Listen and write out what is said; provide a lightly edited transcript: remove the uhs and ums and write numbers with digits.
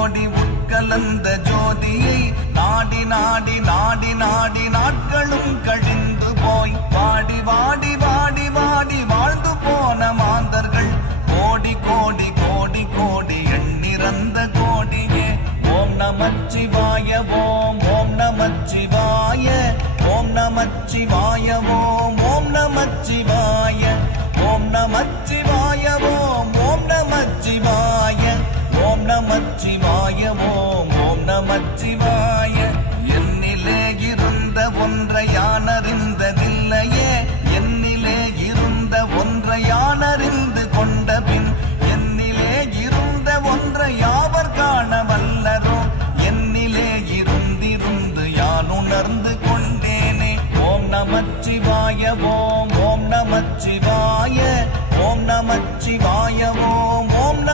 கோடி உட்கலந்த ஜோதியை நாடி நாடி நாடி நாடி நாட்களும் கழிந்து போய் வாடி வாடி வாடி வாடி வாழ்ந்து போன மாந்தர்கள் கோடி கோடி கோடி கோடி எண்ணிறந்த கோடியே. ஓம் நமச்சிவாய ஓம் ஓம் நமச்சிவாய ஓம் நமச்சிவாய ஓம் ஓம் நமச்சிவாய ஓம் நமச்சிவாய ஓம் ஓம் நமச்சிவாய ஓம் நமச்சிவாய ஓம் ஓம் நமச்சிவாய.